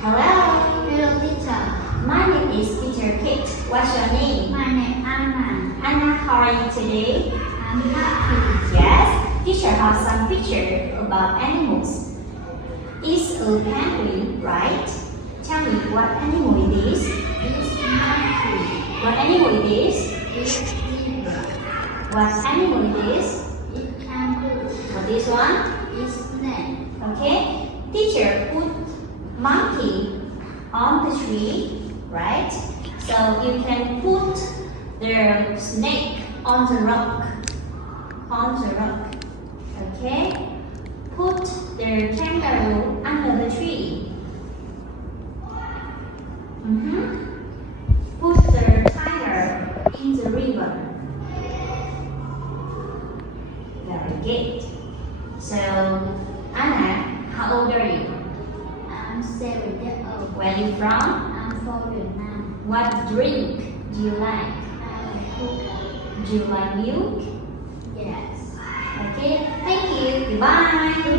Hello. Hello, teacher. My name is Teacher Kate. What's your name? My name is Anna. Anna, how are you today? I'm happy. Yes. Teacher has some picture about animals. It's a penguin, right? Tell me what animal it is. It's monkey. What animal it is? It's zebra. What animal it is? It's kangaroo. For this one? It's snake. Okay. Teacher put monkey on the tree, right? So you can put the snake on the rock. On the rock. Okay? Put the kangaroo under the tree. Put the tiger in the river. Very good. So, Anna, how old are you? I'm 7 years old. Where are you from? I'm from Vietnam. What drink do you like? I like Coca. Do you like milk? Yes. Okay, thank you. Goodbye.